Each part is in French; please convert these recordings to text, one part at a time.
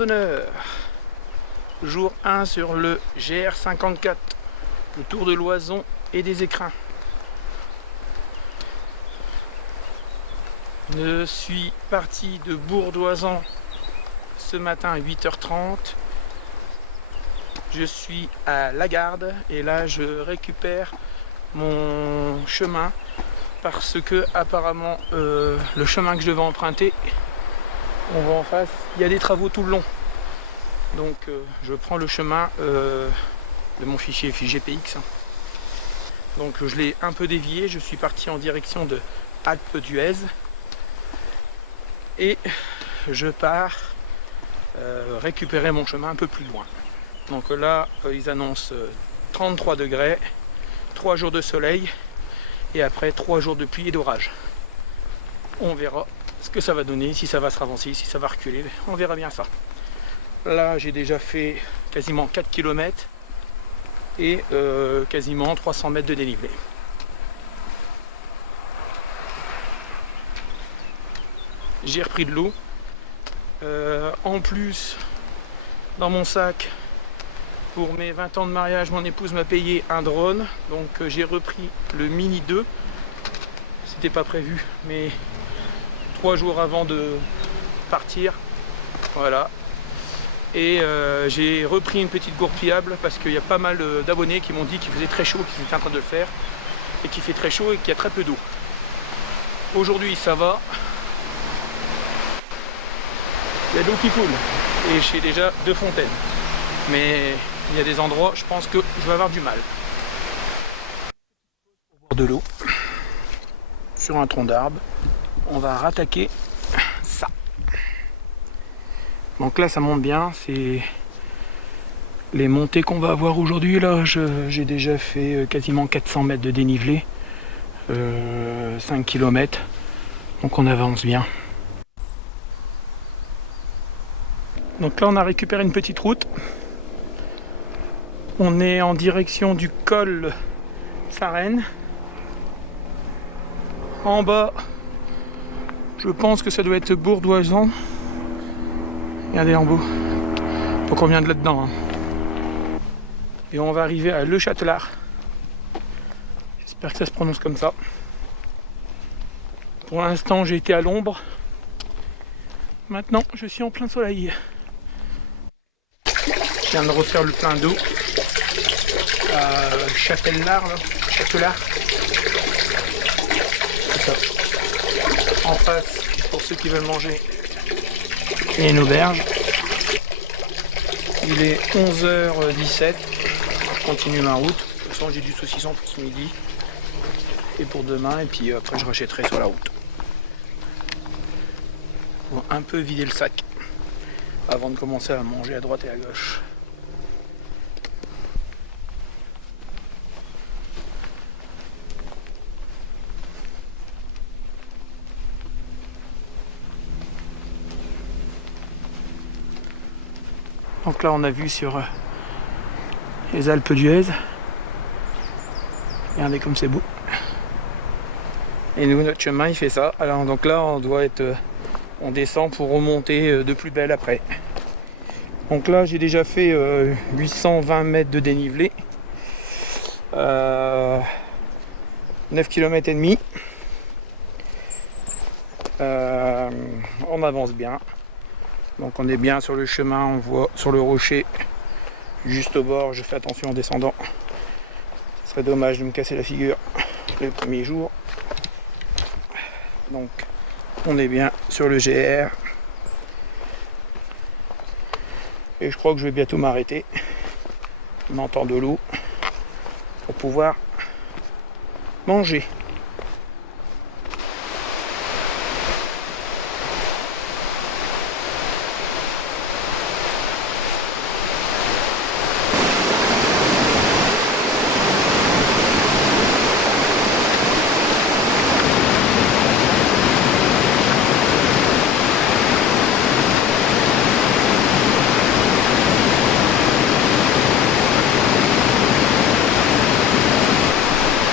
randonneurs. Jour 1 sur le GR54, le tour de l'Oison et des Écrins. Je suis parti de Bourg-d'Oisans ce matin à 8h30. Je suis à Lagarde et là je récupère mon chemin parce que apparemment le chemin que je devais emprunter, on voit en face, il y a des travaux tout le long. Donc je prends le chemin de mon fichier GPX. Donc je l'ai un peu dévié, je suis parti en direction de Alpes d'Huez et je pars récupérer mon chemin un peu plus loin. Donc là ils annoncent 33 degrés, 3 jours de soleil et après 3 jours de pluie et d'orage. On verra ce que ça va donner, si ça va se ravancer, si ça va reculer, on verra bien ça. Là j'ai déjà fait quasiment 4 km et quasiment 300 mètres de dénivelé. J'ai repris de l'eau. En plus, dans mon sac, pour mes 20 ans de mariage, mon épouse m'a payé un drone. Donc j'ai repris le Mini 2. C'était pas prévu, mais 3 jours avant de partir. Voilà. Et j'ai repris une petite gourde pliable parce qu'il y a pas mal d'abonnés qui m'ont dit qu'il faisait très chaud, qu'ils étaient en train de le faire et qu'il fait très chaud et qu'il y a très peu d'eau. Aujourd'hui ça va. Il y a de l'eau qui coule et j'ai déjà 2 fontaines. Mais il y a des endroits, je pense que je vais avoir du mal. Au bord de l'eau, sur un tronc d'arbre, on va rattaquer ça. Donc là ça monte bien, c'est les montées qu'on va avoir aujourd'hui. Là j'ai déjà fait quasiment 400 mètres de dénivelé, 5 km, donc on avance bien. Donc là on a récupéré une petite route. On est en direction du col Sarenne. En bas, je pense que ça doit être Bourg-d'Oisans. Regardez en bas. Donc on vient de là-dedans. Et on va arriver à Le Châtelard. J'espère que ça se prononce comme ça. Pour l'instant j'ai été à l'ombre. Maintenant je suis en plein soleil. Je viens de refaire le plein d'eau à Châtelard, Châtelard. C'est ça. En face, pour ceux qui veulent manger, il y a une auberge. Il est 11h17. Je continue ma route. De toute façon, j'ai du saucisson pour ce midi et pour demain. Et puis après, je rachèterai sur la route. Pour un peu vider le sac avant de commencer à manger à droite et à gauche. Donc là on a vu sur les Alpes d'Huez. Regardez comme c'est beau. Et nous notre chemin il fait ça. Alors donc là on doit être, on descend pour remonter de plus belle après. Donc là j'ai déjà fait 820 mètres de dénivelé. 9 km et demi. On avance bien. Donc on est bien sur le chemin, on voit sur le rocher juste au bord, je fais attention en descendant. Ce serait dommage de me casser la figure le premier jour. Donc on est bien sur le GR. Et je crois que je vais bientôt m'arrêter. On entend de l'eau pour pouvoir manger.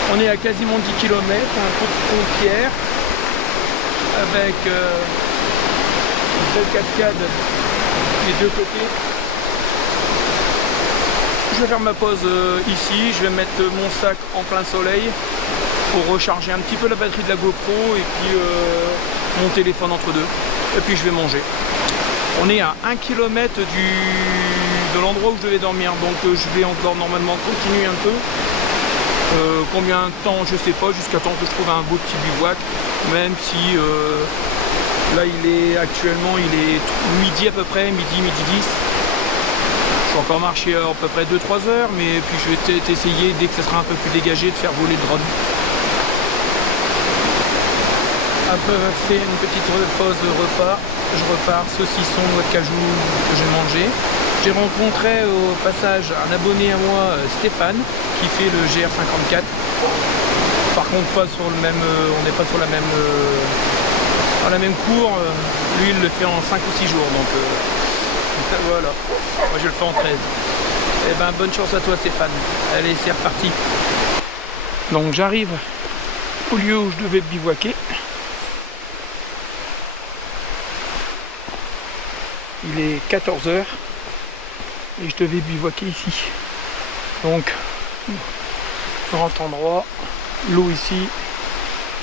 On est à quasiment 10 km, un peu de frontière avec une belle cascade des deux côtés. Je vais faire ma pause ici, je vais mettre mon sac en plein soleil pour recharger un petit peu la batterie de la GoPro et puis mon téléphone entre deux. Et puis je vais manger. On est à 1 km de l'endroit où je devais dormir, donc je vais encore normalement continuer un peu. Combien de temps, je sais pas, jusqu'à temps que je trouve un beau petit bivouac, même si là actuellement il est midi à peu près, midi 10. Je vais encore marcher à peu près 2-3 heures, mais puis je vais peut-être essayer, dès que ça sera un peu plus dégagé, de faire voler le drone. Après fait une petite pause de repas, je repars saucisson, noix de cajou que j'ai mangé. J'ai rencontré au passage un abonné à moi, Stéphane, qui fait le GR54. Par contre pas sur le même, on n'est pas sur la même cour. Lui il le fait en 5 ou 6 jours, donc voilà. Moi je le fais en 13. Et ben bonne chance à toi Stéphane. Allez, c'est reparti. Donc j'arrive au lieu où je devais bivouaquer. Il est 14 h et je devais bivouaquer ici. Donc, grand endroit, l'eau ici,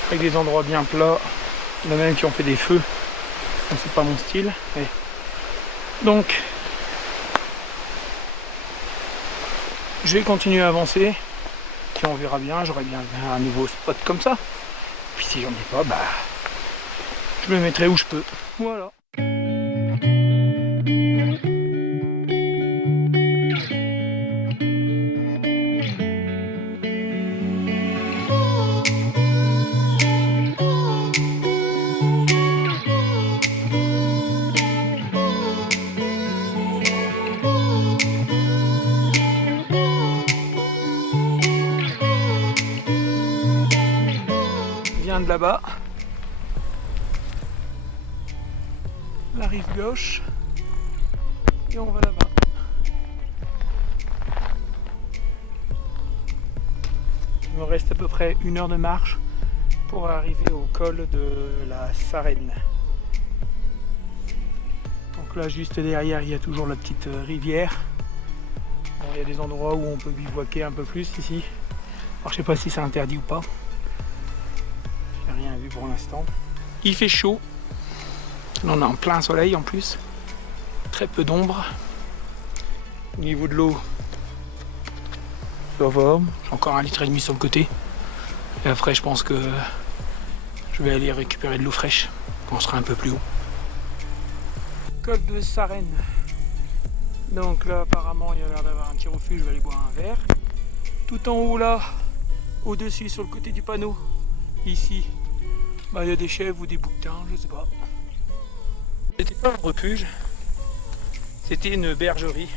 avec des endroits bien plats. Il y en a même qui ont fait des feux. C'est pas mon style. Mais... donc, je vais continuer à avancer. Puis on verra bien. J'aurai bien un nouveau spot comme ça. Puis si j'en ai pas, bah, je me mettrai où je peux. Voilà. De là-bas, la rive gauche, et on va là-bas. Il me reste à peu près 1 heure de marche pour arriver au col de la Sarenne. Donc là, juste derrière, il y a toujours la petite rivière. Bon, il y a des endroits où on peut bivouaquer un peu plus ici. Alors je sais pas si c'est interdit ou pas. Rien vu pour l'instant. Il fait chaud. On est en plein soleil en plus. Très peu d'ombre. Au niveau de l'eau, ça va. J'ai encore 1,5 litre sur le côté. Et après, je pense que je vais aller récupérer de l'eau fraîche quand on sera un peu plus haut. Col de Sarenne. Donc là, apparemment, il y a l'air d'avoir un petit refuge. Je vais aller boire un verre. Tout en haut là, au-dessus, sur le côté du panneau, ici, bah, il y a des chèvres ou des bouquetins, je sais pas. C'était pas un refuge, c'était une bergerie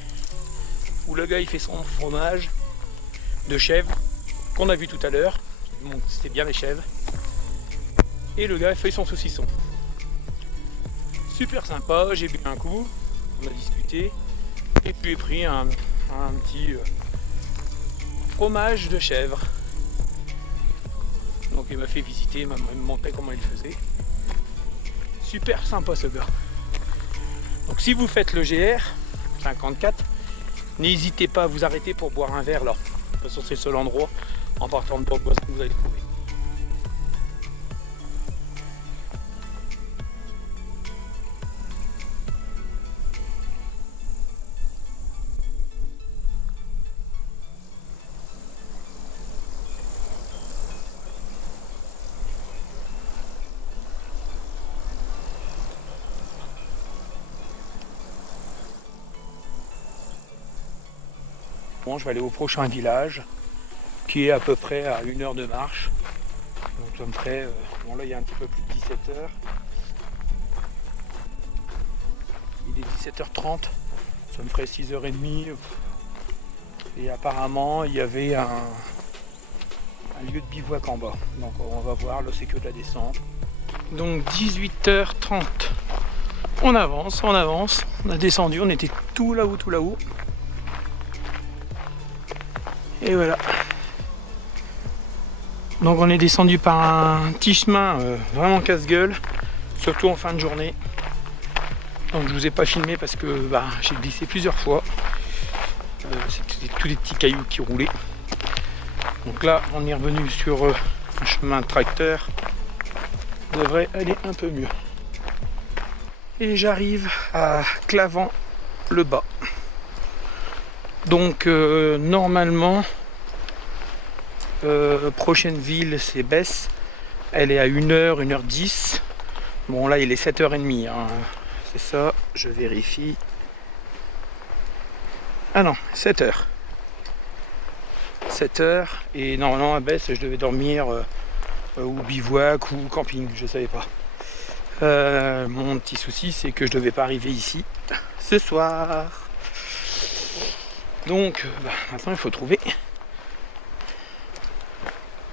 où le gars il fait son fromage de chèvre qu'on a vu tout à l'heure. Bon, c'était bien les chèvres. Et le gars il fait son saucisson. Super sympa, j'ai bu un coup, on a discuté et puis j'ai pris un petit fromage de chèvre. Donc il m'a fait visiter, il m'a montré comment il faisait. Super sympa ce gars. Donc si vous faites le GR 54, n'hésitez pas à vous arrêter pour boire un verre là. De toute façon c'est le seul endroit en partant de Port-Boisson que vous allez trouver. Bon, je vais aller au prochain village qui est à peu près à 1 heure de marche. Donc ça me ferait, bon là il y a un petit peu plus de 17 h. Il est 17h30, ça me ferait 6h30. Et apparemment il y avait un lieu de bivouac en bas. Donc on va voir, là c'est que de la descente. Donc 18h30. On avance, on a descendu, on était tout là-haut. Et voilà. Donc on est descendu par un petit chemin vraiment casse-gueule, surtout en fin de journée. Donc je vous ai pas filmé parce que j'ai glissé plusieurs fois. C'était tous les petits cailloux qui roulaient. Donc là on est revenu sur le chemin de tracteur. Ça devrait aller un peu mieux. Et j'arrive à Clavant le bas. Donc normalement prochaine ville c'est Besse. Elle est à 1h, 1h10. Bon là il est 7h30 hein. C'est ça, je vérifie. Ah non, 7h. 7h et normalement à Besse je devais dormir ou bivouac ou camping, je savais pas. Mon petit souci c'est que je devais pas arriver ici ce soir. Donc maintenant il faut trouver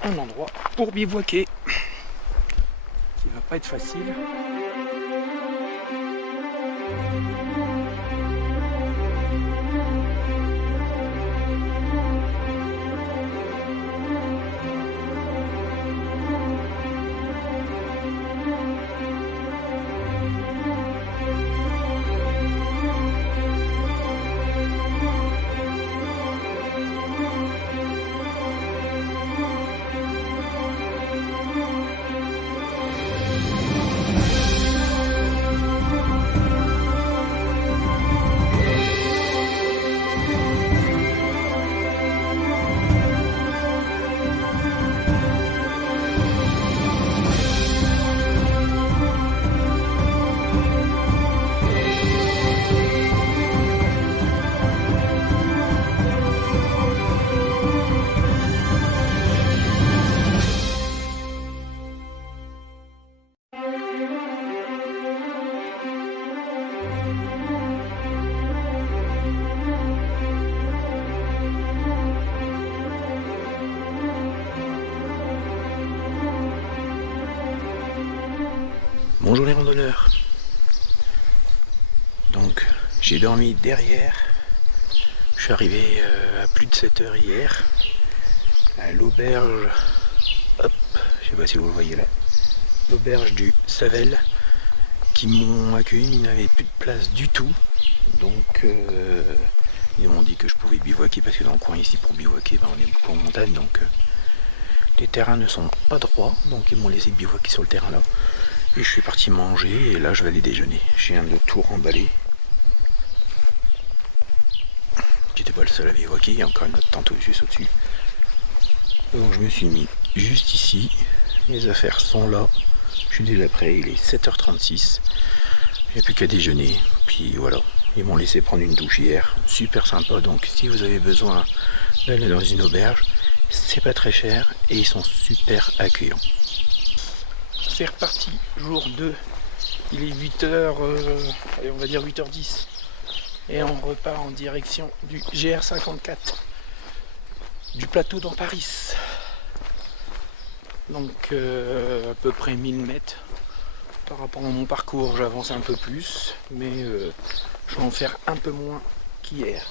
un endroit pour bivouaquer qui va pas être facile. Bonjour les randonneurs. Donc j'ai dormi derrière. Je suis arrivé à plus de 7h hier à l'auberge. Hop, je sais pas si vous le voyez là. L'auberge du Savel qui m'ont accueilli, mais ils n'avaient plus de place du tout. Donc ils m'ont dit que je pouvais bivouaquer parce que dans le coin ici pour bivouaquer on est beaucoup en montagne, donc les terrains ne sont pas droits, donc ils m'ont laissé bivouaquer sur le terrain là. Et je suis parti manger et là je vais aller déjeuner. Je viens de tout remballer. J'étais pas le seul à bivouaquer, il y a encore une autre tente juste au-dessus. Donc je me suis mis juste ici. Mes affaires sont là. Je suis déjà prêt, il est 7h36. Il n'y a plus qu'à déjeuner. Puis voilà, ils m'ont laissé prendre une douche hier. Super sympa, donc si vous avez besoin d'aller dans une auberge, c'est pas très cher et ils sont super accueillants. C'est reparti, jour 2, il est 8h, allez, on va dire 8h10 et on repart en direction du GR54 du plateau dans Paris. Donc à peu près 1000 mètres par rapport à mon parcours, j'avance un peu plus, mais je vais en faire un peu moins qu'hier.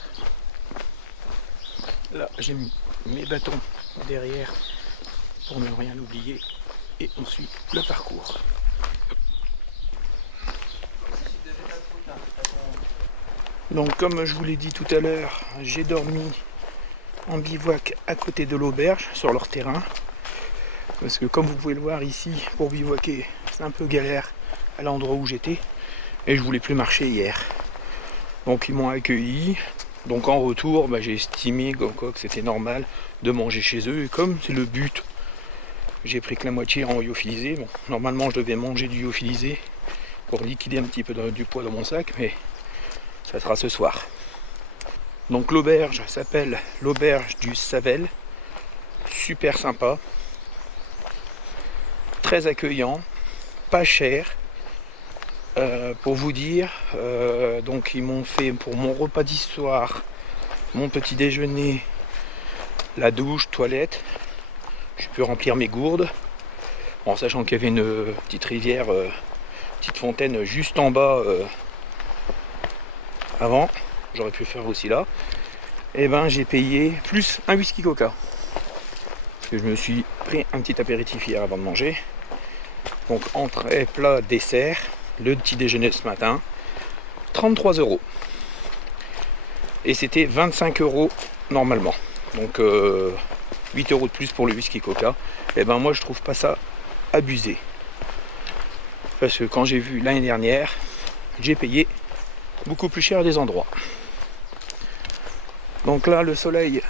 Là j'ai mis mes bâtons derrière pour ne rien oublier. Et on suit le parcours. Donc comme je vous l'ai dit tout à l'heure, j'ai dormi en bivouac à côté de l'auberge, sur leur terrain. Parce que comme vous pouvez le voir ici, pour bivouaquer, c'est un peu galère à l'endroit où j'étais. Et je voulais plus marcher hier. Donc ils m'ont accueilli. Donc en retour, j'ai estimé que c'était normal de manger chez eux. Et comme c'est le but, j'ai pris que la moitié en lyophilisé. Bon, normalement je devais manger du lyophilisé pour liquider un petit peu du poids dans mon sac, mais ça sera ce soir. Donc l'auberge s'appelle l'auberge du Savel. Super sympa. Très accueillant. Pas cher. Pour vous dire, donc ils m'ont fait pour mon repas du soir, mon petit déjeuner, la douche, toilette. Je peux remplir mes gourdes, en sachant qu'il y avait une petite rivière, petite fontaine juste en bas avant. J'aurais pu le faire aussi là. Et j'ai payé plus un whisky coca. Parce que je me suis pris un petit apéritif hier avant de manger. Donc entrée, plat, dessert, le petit déjeuner ce matin. 33 €. Et c'était 25 € normalement. Donc 8 € de plus pour le whisky Coca. Et ben moi je trouve pas ça abusé. Parce que quand j'ai vu l'année dernière, j'ai payé beaucoup plus cher à des endroits. Donc là le soleil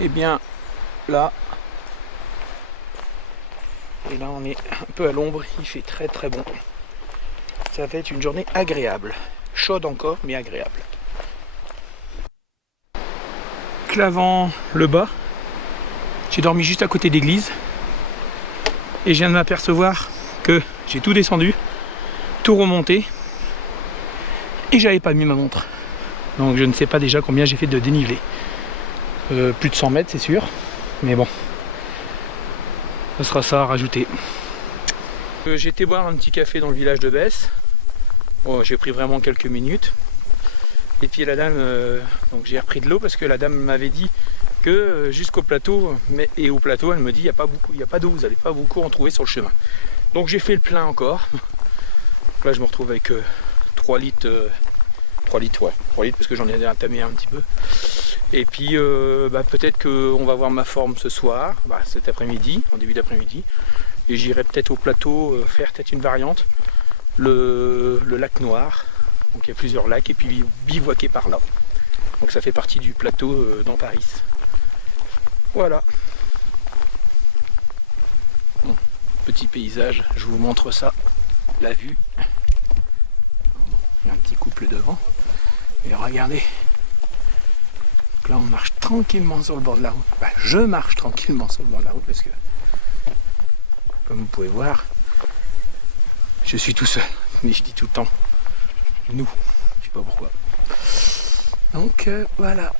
est bien là. Et là on est un peu à l'ombre, il fait très très bon. Ça va être une journée agréable. Chaude encore, mais agréable. Clavant le bas, j'ai dormi juste à côté d'église. Et je viens de m'apercevoir que j'ai tout descendu, tout remonté. Et j'avais pas mis ma montre. Donc je ne sais pas déjà combien j'ai fait de dénivelé. Plus de 100 mètres c'est sûr. Mais bon. Ce sera ça à rajouter. J'ai été boire un petit café dans le village de Besse. Oh, j'ai pris vraiment quelques minutes. Et puis la dame, donc j'ai repris de l'eau parce que la dame m'avait dit que jusqu'au plateau, et au plateau elle me dit il n'y a pas d'eau, vous n'allez pas beaucoup en trouver sur le chemin. Donc j'ai fait le plein encore. Là je me retrouve avec 3 litres, 3 litres parce que j'en ai entamé un petit peu. Et puis peut-être qu'on va voir ma forme ce soir, cet après-midi, en début d'après-midi. Et j'irai peut-être au plateau faire peut-être une variante, le lac Noir. Donc il y a plusieurs lacs et puis bivouaquer par là. Donc ça fait partie du plateau dans Paris. Voilà. Bon, petit paysage, je vous montre ça, la vue. Il y a un petit couple devant. Et regardez. Donc là on marche tranquillement sur le bord de la route. Je marche tranquillement sur le bord de la route parce que, comme vous pouvez voir, je suis tout seul. Mais je dis tout le temps nous, je sais pas pourquoi. Donc voilà.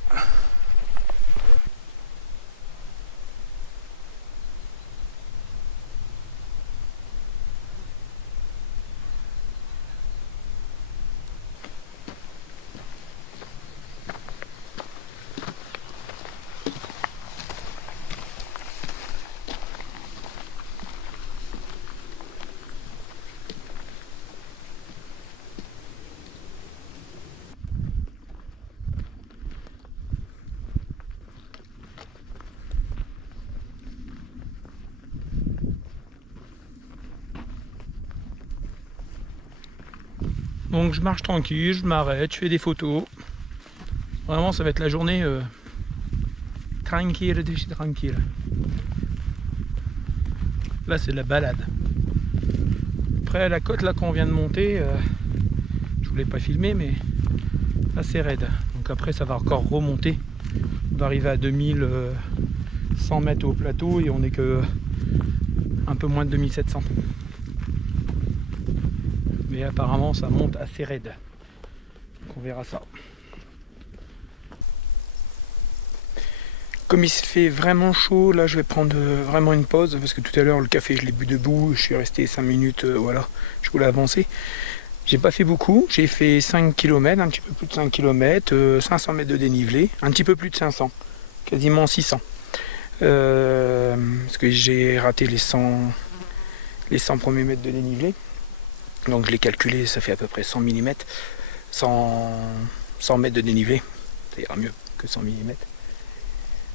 Donc je marche tranquille, je m'arrête, je fais des photos. Vraiment ça va être la journée tranquille. Là c'est de la balade. Après la côte là qu'on vient de monter, je voulais pas filmer mais là c'est raide. Donc après ça va encore remonter. On va arriver à 2100 mètres au plateau et on est que un peu moins de 2700. Mais apparemment ça monte assez raide. Donc on verra ça. Comme il se fait vraiment chaud, là je vais prendre vraiment une pause parce que tout à l'heure le café je l'ai bu debout, je suis resté 5 minutes, voilà, je voulais avancer. J'ai pas fait beaucoup, j'ai fait 5 km, un petit peu plus de 5 km, 500 mètres de dénivelé, un petit peu plus de 500, quasiment 600. Parce que j'ai raté les 100 premiers mètres de dénivelé. Donc je l'ai calculé, ça fait à peu près 100 mm, 100 mètres de dénivelé, ça ira mieux que 100 mm.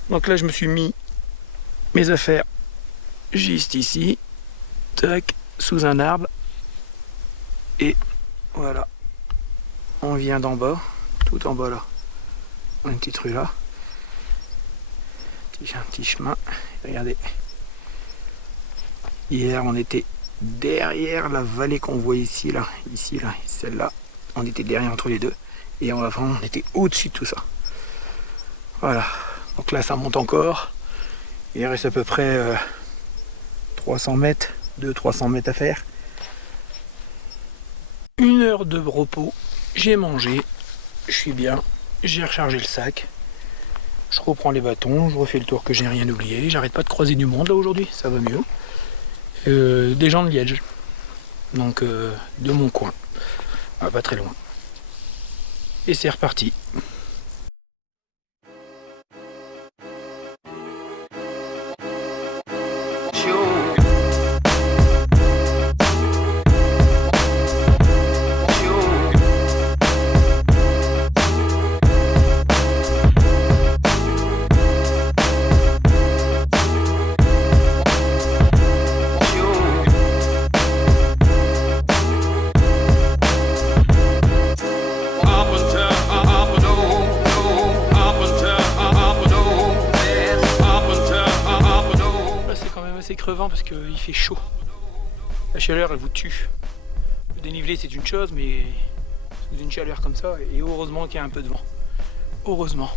Donc là je me suis mis mes affaires juste ici, tac, sous un arbre, et voilà, on vient d'en bas, tout en bas là, on a une petite rue là, j'ai un petit chemin, regardez, hier on était derrière la vallée qu'on voit ici là, celle-là, on était derrière entre les deux et on était au-dessus de tout ça. Voilà, donc là ça monte encore, il reste à peu près 300 mètres, 200-300 mètres à faire. 1 heure de repos, j'ai mangé, je suis bien, j'ai rechargé le sac, je reprends les bâtons, je refais le tour que j'ai rien oublié, j'arrête pas de croiser du monde là aujourd'hui, ça va mieux. Des gens de Liège, donc de mon coin, pas très loin. Et c'est reparti. assez crevant parce qu'il fait chaud. La chaleur elle vous tue. Le dénivelé c'est une chose, mais c'est une chaleur comme ça, et heureusement qu'il y a un peu de vent. Heureusement.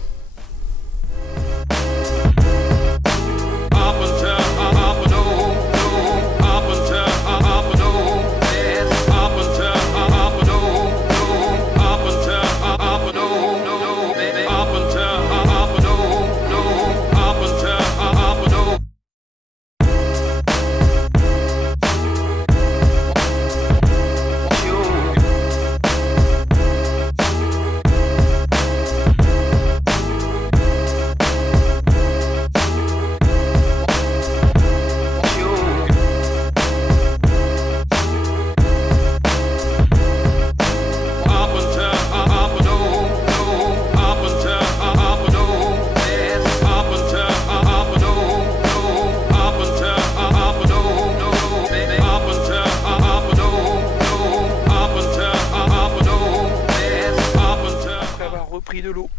De l'eau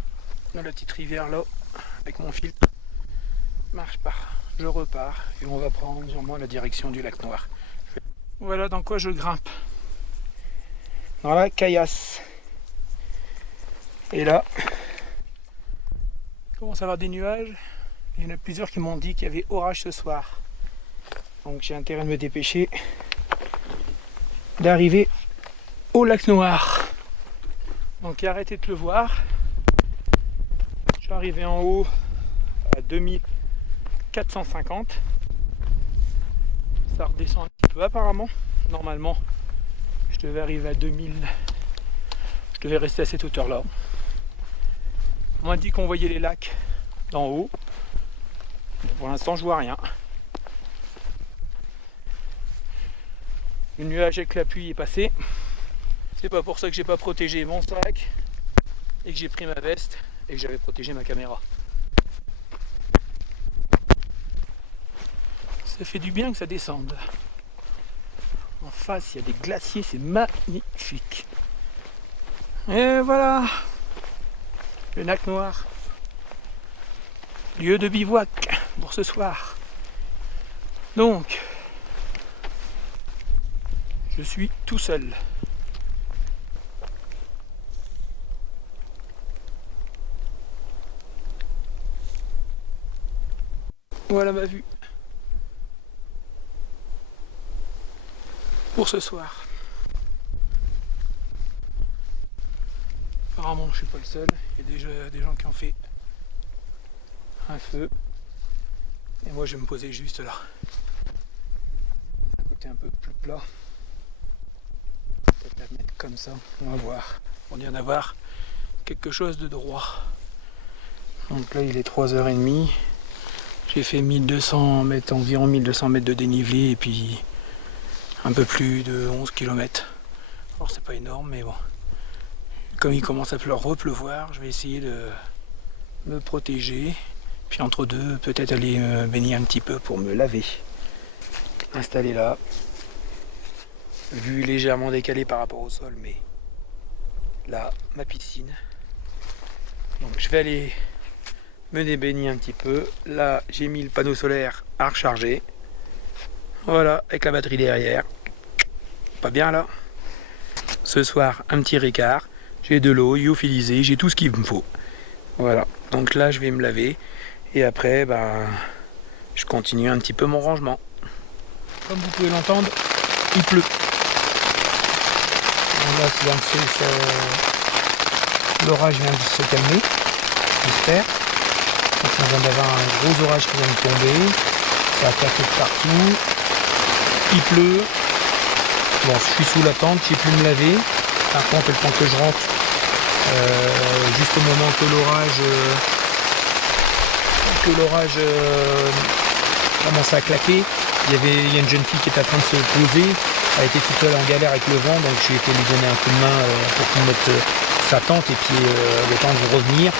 dans la petite rivière là avec mon filtre, je repars et on va prendre sur moi la direction du lac Noir. Voilà dans quoi je grimpe, dans la caillasse. Et là il commence à avoir des nuages. Il y en a plusieurs qui m'ont dit qu'il y avait orage ce soir, donc j'ai intérêt de me dépêcher d'arriver au lac Noir. Donc arrêtez de pleuvoir. Je suis arrivé en haut à 2450. Ça redescend un petit peu apparemment. Normalement, je devais arriver à 2000. Je devais rester à cette hauteur-là. On m'a dit qu'on voyait les lacs d'en haut. Mais pour l'instant, je vois rien. Le nuage avec la pluie est passé. C'est pas pour ça que j'ai pas protégé mon sac et que j'ai pris ma veste et que j'avais protégé ma caméra. Ça fait du bien que ça descende. En face, il y a des glaciers, c'est magnifique. Et voilà, le lac Noir. Lieu de bivouac pour ce soir. Donc, je suis tout seul. Voilà ma vue pour ce soir. Apparemment je suis pas le seul, il y a déjà des gens qui ont fait un feu et moi je vais me poser juste là. Un côté un peu plus plat. Peut-être la mettre comme ça, on va voir. On y en avoir quelque chose de droit. Donc là il est 3h30. J'ai fait 1200 mètres, environ 1200 mètres de dénivelé et puis un peu plus de 11 km. Alors c'est pas énorme, mais bon. Comme il commence à repleuvoir, je vais essayer de me protéger. Puis entre deux, peut-être aller me baigner un petit peu pour me laver. Installé là. Vue légèrement décalée par rapport au sol, mais là, ma piscine. Donc je vais aller me débaigner un petit peu. Là j'ai mis le panneau solaire à recharger, voilà, avec la batterie derrière, pas bien là. Ce soir un petit ricard, j'ai de l'eau lyophilisée, j'ai tout ce qu'il me faut. Voilà, donc là je vais me laver et après je continue un petit peu mon rangement. Comme vous pouvez l'entendre, il pleut. Là l'orage vient de se calmer, j'espère. Donc on vient d'avoir un gros orage qui vient de tomber, ça a claqué de partout, il pleut. Bon, je suis sous la tente, j'ai pu me laver. Par contre, le temps que je rentre, juste au moment que l'orage commence à claquer, il y a une jeune fille qui était en train de se poser. Elle était toute seule en galère avec le vent, donc j'ai été lui donner un coup de main pour qu'il mette sa tente et puis le temps de revenir.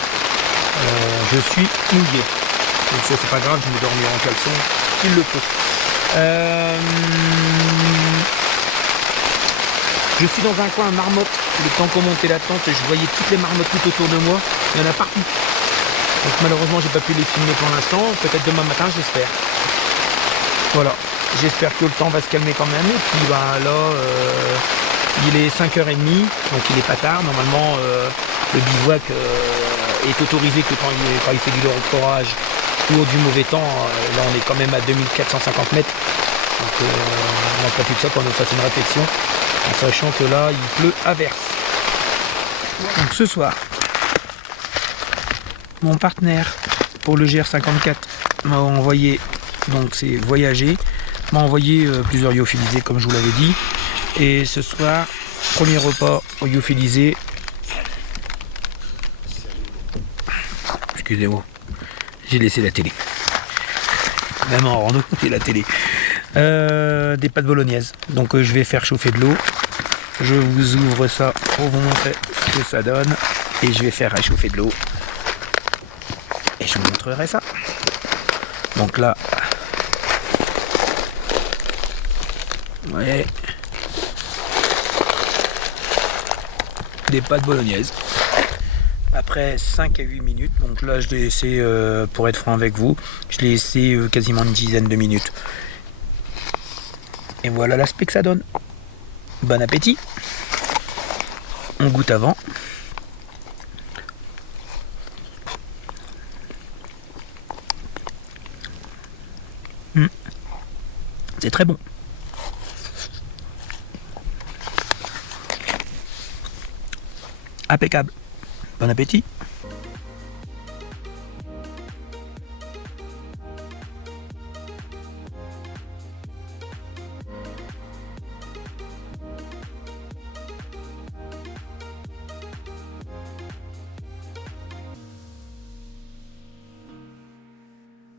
Je suis mouillé. Donc ça c'est pas grave, je vais dormir en caleçon, il le faut. Je suis dans un coin marmotte. Le temps qu'on montait la tente, je voyais toutes les marmottes tout autour de moi. Il y en a partout. Donc malheureusement j'ai pas pu les filmer pour l'instant. Peut-être demain matin, j'espère. Voilà, j'espère que le temps va se calmer quand même. Et puis bah, là, il est 5h30, donc il est pas tard. Normalement, le bivouac est autorisé que quand il fait du orage ou du mauvais temps. Là, on est quand même à 2450 mètres. Donc on n'a pas plus que ça quand on fasse une réflexion, en sachant que là, il pleut à verse. Donc ce soir, mon partenaire pour le GR54 m'a envoyé, donc c'est voyager, m'a envoyé plusieurs lyophilisés comme je vous l'avais dit. Et ce soir, premier repas au lyophilisé. Excusez-moi, j'ai laissé la télé. Même en rando, c'est la télé. Des pâtes bolognaises. Donc je vais faire chauffer de l'eau. Je vous ouvre ça pour vous montrer ce que ça donne. Et je vais faire réchauffer de l'eau. Et je vous montrerai ça. Donc là, ouais, des pâtes bolognaises. Après 5 à 8 minutes, donc là je l'ai laissé, pour être franc avec vous, je l'ai laissé quasiment une dizaine de minutes. Et voilà l'aspect que ça donne. Bon appétit. On goûte avant. C'est très bon. Impeccable. Bon appétit.